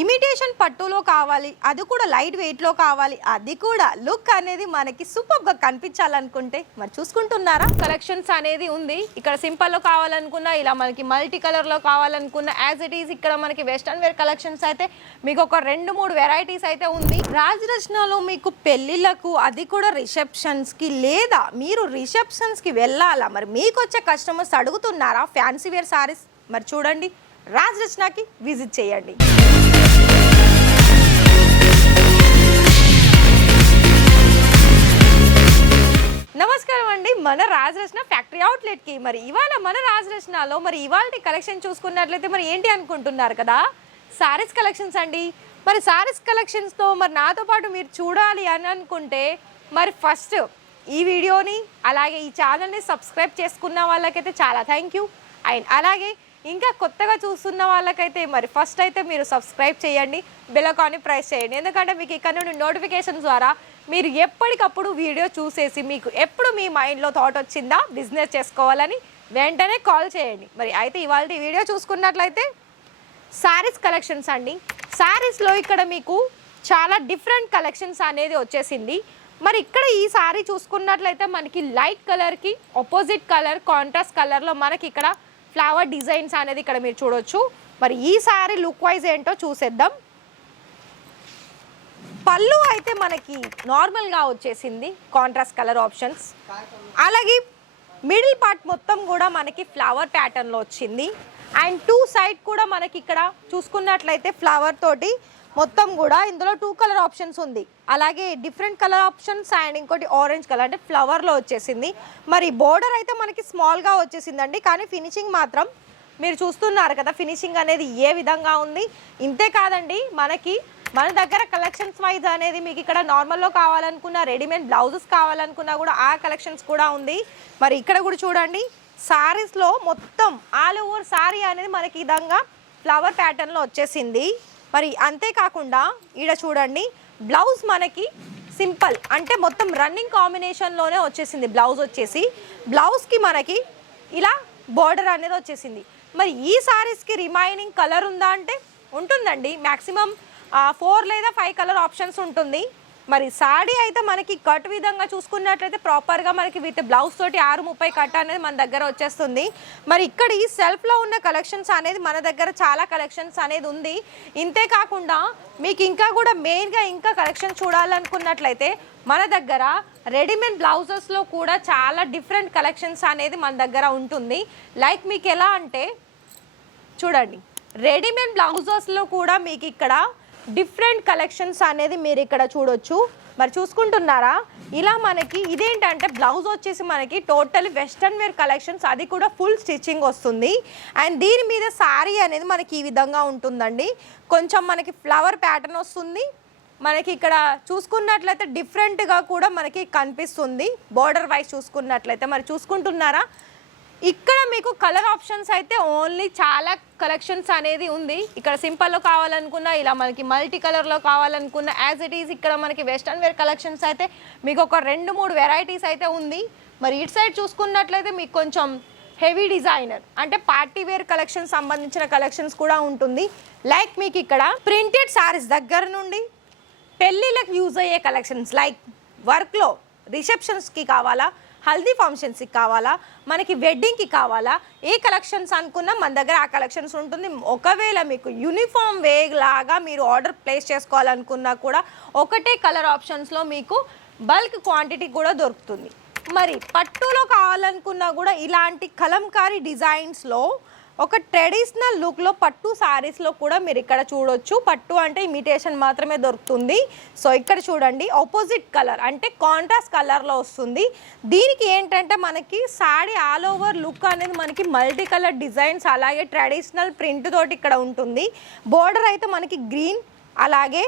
Imitation పట్టులో కావాలి, అది కూడా లైట్ వెయిట్లో కావాలి, అది కూడా లుక్ అనేది మనకి సూపర్గా కనిపించాలనుకుంటే మరి చూసుకుంటున్నారా కలెక్షన్స్ అనేది ఉంది. ఇక్కడ సింపుల్లో కావాలనుకున్నా, ఇలా మనకి మల్టీ కలర్లో కావాలనుకున్నా, యాజ్ ఇట్ ఈస్ ఇక్కడ మనకి వెస్టర్న్ వేర్ కలెక్షన్స్ అయితే మీకు ఒక 2-3 వెరైటీస్ అయితే ఉంది. రాజరత్నాలో మీకు పెళ్ళిళ్ళకు, అది కూడా రిసెప్షన్స్కి, లేదా మీరు రిసెప్షన్స్కి వెళ్ళాలా, మరి మీకు వచ్చే కస్టమర్స్ అడుగుతున్నారా ఫ్యాన్సీ వేర్ సారీస్? మరి చూడండి, రాజరత్నాకి విజిట్ చేయండి. నమస్కారం అండి, మన రాజరత్న ఫ్యాక్టరీ అవుట్లెట్కి. మరి ఇవాళ మన రాజరత్నాలో మరి ఇవాళ కలెక్షన్ చూసుకున్నట్లయితే మరి ఏంటి అనుకుంటున్నారు కదా, సారీస్ కలెక్షన్స్ అండి. మరి సారీస్ కలెక్షన్స్తో మరి నాతో పాటు మీరు చూడాలి అని అనుకుంటే మరి ఫస్ట్ ఈ వీడియోని అలాగే ఈ ఛానల్ని సబ్స్క్రైబ్ చేసుకున్న వాళ్ళకైతే చాలా థ్యాంక్ యూ. అండ్ అలాగే ఇంకా కొత్తగా చూస్తున్న వాళ్ళకైతే మరి ఫస్ట్ అయితే మీరు సబ్స్క్రైబ్ చేయండి, బెల్ ఐకాన్ని ప్రెస్ చేయండి. ఎందుకంటే మీకు ఇక్కడ నుండి నోటిఫికేషన్ ద్వారా మీరు ఎప్పటికప్పుడు వీడియో చూసేసి మీకు ఎప్పుడు మీ మైండ్లో థాట్ వచ్చిందా బిజినెస్ చేసుకోవాలని వెంటనే కాల్ చేయండి. మరి అయితే ఇవాళ వీడియో చూసుకున్నట్లయితే శారీస్ కలెక్షన్స్ అండి. శారీస్లో ఇక్కడ మీకు చాలా డిఫరెంట్ కలెక్షన్స్ అనేది వచ్చేసింది. మరి ఇక్కడ ఈ శారీ చూసుకున్నట్లయితే మనకి లైట్ కలర్కి ఆపోజిట్ కలర్ కాంట్రాస్ట్ కలర్లో మనకి ఇక్కడ ఫ్లవర్ డిజైన్స్ అనేది ఇక్కడ మీరు చూడొచ్చు. మరి ఈ శారీ లుక్ వైజ్ ఏంటో చూసేద్దాం. పళ్ళు అయితే మనకి నార్మల్గా వచ్చేసింది, కాంట్రాస్ట్ కలర్ ఆప్షన్స్. అలాగే మిడిల్ పార్ట్ మొత్తం కూడా మనకి ఫ్లవర్ ప్యాటర్న్లో వచ్చింది. అండ్ 2 సైడ్ కూడా మనకి ఇక్కడ చూసుకున్నట్లయితే ఫ్లవర్ తోటి మొత్తం కూడా ఇందులో 2 కలర్ ఆప్షన్స్ ఉంది. అలాగే డిఫరెంట్ కలర్ ఆప్షన్స్ అండ్ ఇంకోటి ఆరెంజ్ కలర్ అంటే ఫ్లవర్లో వచ్చేసింది. మరి బోర్డర్ అయితే మనకి స్మాల్గా వచ్చేసిందండి, కానీ ఫినిషింగ్ మాత్రం మీరు చూస్తున్నారు కదా, ఫినిషింగ్ అనేది ఏ విధంగా ఉంది. ఇంతే కాదండి, మన దగ్గర కలెక్షన్స్ వైజ్ అనేది మీకు ఇక్కడ నార్మల్లో కావాలనుకున్న, రెడీమేడ్ బ్లౌజెస్ కావాలనుకున్నా కూడా ఆ కలెక్షన్స్ కూడా ఉంది. మరి ఇక్కడ కూడా చూడండి, శారీస్లో మొత్తం ఆల్ ఓవర్ శారీ అనేది మనకి ఈ విధంగా ఫ్లవర్ ప్యాటర్న్లో వచ్చేసింది. మరి అంతేకాకుండా ఇక్కడ చూడండి, బ్లౌజ్ మనకి సింపుల్ అంటే మొత్తం రన్నింగ్ కాంబినేషన్లోనే వచ్చేసింది. బ్లౌజ్ వచ్చేసి బ్లౌజ్కి మనకి ఇలా బార్డర్ అనేది వచ్చేసింది. మరి ఈ శారీస్కి రిమైనింగ్ కలర్ ఉందా అంటే ఉంటుందండి, మ్యాక్సిమం 4 లేదా 5 కలర్ ఆప్షన్స్ ఉంటుంది. మరి సాడీ అయితే మనకి కట్ విధంగా చూసుకున్నట్లయితే ప్రాపర్గా మనకి విత్ బ్లౌజ్ తోటి 6:30 కట్ అనేది మన దగ్గర వచ్చేస్తుంది. మరి ఇక్కడ ఈ సెల్ఫ్లో ఉన్న కలెక్షన్స్ అనేది మన దగ్గర చాలా కలెక్షన్స్ అనేది ఉంది. ఇంతే కాకుండా మీకు ఇంకా కూడా మెయిన్గా ఇంకా కలెక్షన్ చూడాలనుకున్నట్లయితే మన దగ్గర రెడీమేడ్ బ్లౌజెస్లో కూడా చాలా డిఫరెంట్ కలెక్షన్స్ అనేది మన దగ్గర ఉంటుంది. లైక్ మీకు ఎలా అంటే చూడండి, రెడీమేడ్ బ్లౌజెస్లో కూడా మీకు ఇక్కడ డిఫరెంట్ కలెక్షన్స్ అనేది మీరు ఇక్కడ చూడొచ్చు. మరి చూసుకుంటున్నారా, ఇలా మనకి ఇదేంటంటే బ్లౌజ్ వచ్చేసి మనకి టోటల్ వెస్టర్న్ వేర్ కలెక్షన్స్, అది కూడా ఫుల్ స్టిచ్చింగ్ వస్తుంది. అండ్ దీని మీద శారీ అనేది మనకి ఈ విధంగా ఉంటుందండి. కొంచెం మనకి ఫ్లవర్ ప్యాటర్న్ వస్తుంది. మనకి ఇక్కడ చూసుకున్నట్లయితే డిఫరెంట్గా కూడా మనకి కనిపిస్తుంది బోర్డర్ వైజ్ చూసుకున్నట్లయితే. మరి చూసుకుంటున్నారా, ఇక్కడ మీకు కలర్ ఆప్షన్స్ అయితే ఓన్లీ చాలా కలెక్షన్స్ అనేది ఉంది. ఇక్కడ సింపుల్లో కావాలనుకున్నా, ఇలా మనకి మల్టీ కలర్లో కావాలనుకున్నా, యాజ్ ఇట్ ఈస్ ఇక్కడ మనకి వెస్టర్న్ వేర్ కలెక్షన్స్ అయితే మీకు ఒక 2-3 వెరైటీస్ అయితే ఉంది. మరి ఇటు సైడ్ చూసుకున్నట్లయితే మీకు కొంచెం హెవీ డిజైనర్ అంటే పార్టీ వేర్ కలెక్షన్ సంబంధించిన కలెక్షన్స్ కూడా ఉంటుంది. లైక్ మీకు ఇక్కడ ప్రింటెడ్ శారీస్ దగ్గర నుండి పెళ్ళిళ్ళకి యూజ్ అయ్యే కలెక్షన్స్, లైక్ వర్క్లో రిసెప్షన్స్కి కావాలా, హల్దీ ఫంక్షన్స్కి కావాలా, మనకి వెడ్డింగ్కి కావాలా, ఏ కలెక్షన్స్ అనుకున్నా మన దగ్గర ఆ కలెక్షన్స్ ఉంటుంది. ఒకవేళ మీకు యూనిఫామ్ వే లాగా మీరు ఆర్డర్ ప్లేస్ చేసుకోవాలనుకున్నా కూడా ఒకటే కలర్ ఆప్షన్స్లో మీకు బల్క్ క్వాంటిటీ కూడా దొరుకుతుంది. మరి పట్టులో కావాలనుకున్నా కూడా ఇలాంటి కలంకారీ డిజైన్స్లో ఒక ట్రెడిషనల్ లుక్లో పట్టు శారీస్లో కూడా మీరు ఇక్కడ చూడొచ్చు. పట్టు అంటే ఇమిటేషన్ మాత్రమే దొరుకుతుంది. సో ఇక్కడ చూడండి, ఆపోజిట్ కలర్ అంటే కాంట్రాస్ట్ కలర్లో వస్తుంది. దీనికి ఏంటంటే మనకి శారీ ఆల్ ఓవర్ లుక్ అనేది మనకి మల్టీ కలర్ డిజైన్స్ అలాగే ట్రెడిషనల్ ప్రింట్ తోటి ఇక్కడ ఉంటుంది. బోర్డర్ అయితే మనకి గ్రీన్, అలాగే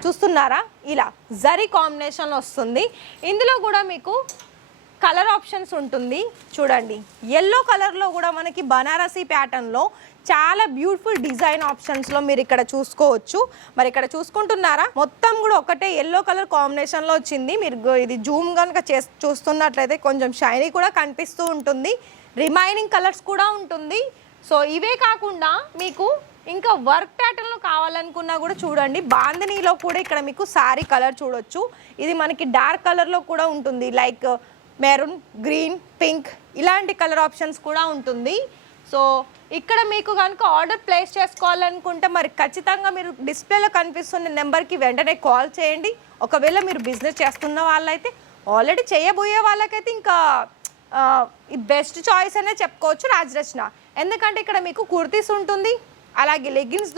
చూస్తున్నారా ఇలా జరీ కాంబినేషన్లో వస్తుంది. ఇందులో కూడా మీకు కలర్ ఆప్షన్స్ ఉంటుంది. చూడండి, ఎల్లో కలర్లో కూడా మనకి బనారసీ ప్యాటర్న్లో చాలా బ్యూటిఫుల్ డిజైన్ ఆప్షన్స్లో మీరు ఇక్కడ చూసుకోవచ్చు. మరి ఇక్కడ చూసుకుంటున్నారా, మొత్తం కూడా ఒకటే ఎల్లో కలర్ కాంబినేషన్లో వచ్చింది. మీరు ఇది జూమ్ కనుక చూస్తున్నట్లయితే కొంచెం షైనీ కూడా కనిపిస్తూ ఉంటుంది, రిమైనింగ్ కలర్స్ కూడా ఉంటుంది. సో ఇవే కాకుండా మీకు ఇంకా వర్క్ ప్యాటర్న్లో కావాలనుకున్నా కూడా చూడండి, బాందినీలో కూడా ఇక్కడ మీకు సారీ కలర్ చూడొచ్చు. ఇది మనకి డార్క్ కలర్లో కూడా ఉంటుంది, లైక్ మెరూన్, గ్రీన్, పింక్ ఇలాంటి కలర్ ఆప్షన్స్ కూడా ఉంటుంది. సో ఇక్కడ మీకు కనుక ఆర్డర్ ప్లేస్ చేసుకోవాలనుకుంటే మరి ఖచ్చితంగా మీరు డిస్ప్లేలో కనిపిస్తున్న నెంబర్కి వెంటనే కాల్ చేయండి. ఒకవేళ మీరు బిజినెస్ చేస్తున్న వాళ్ళైతే, ఆల్రెడీ చేయబోయే వాళ్ళకైతే ఇంకా ఈ బెస్ట్ చాయిస్ అనే చెప్పుకోవచ్చు రాజరచన. ఎందుకంటే ఇక్కడ మీకు కుర్తీస్ ఉంటుంది, అలాగే లెగ్గిన్స్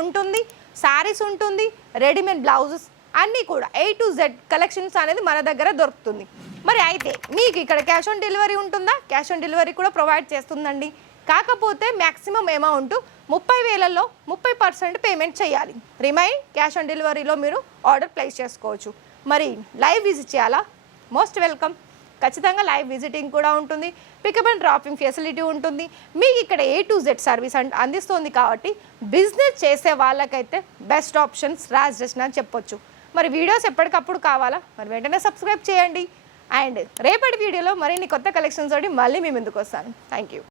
ఉంటుంది, శారీస్ ఉంటుంది, రెడీమేడ్ బ్లౌజెస్ అన్నీ కూడా A to Z కలెక్షన్స్ అనేది మన దగ్గర దొరుకుతుంది. మరి అయితే మీకు ఇక్కడ క్యాష్ ఆన్ డెలివరీ ఉంటుందా? క్యాష్ ఆన్ డెలివరీ కూడా ప్రొవైడ్ చేస్తుందండి. కాకపోతే మ్యాక్సిమం అమౌంట్ 30,000లో 30% పేమెంట్ చేయాలి. రిమైన్ క్యాష్ ఆన్ డెలివరీలో మీరు ఆర్డర్ ప్లేస్ చేసుకోవచ్చు. మరి లైవ్ విజిట్ చేయాలా? Most welcome. ఖచ్చితంగా లైవ్ విజిటింగ్ కూడా ఉంటుంది, పికప్ అండ్ డ్రాపింగ్ ఫెసిలిటీ ఉంటుంది. మీకు ఇక్కడ A to Z సర్వీస్ అందిస్తుంది కాబట్టి బిజినెస్ చేసే వాళ్ళకైతే బెస్ట్ ఆప్షన్స్ రాజరచన అని చెప్పొచ్చు. మరి వీడియోస్ ఎప్పటికప్పుడు కావాలా? మరి వెంటనే సబ్స్క్రైబ్ చేయండి. అండ్ రేపటి వీడియోలో మరిన్ని కొత్త కలెక్షన్స్ తోటి మళ్ళీ మీ ముందుకు వస్తాను. Thank you.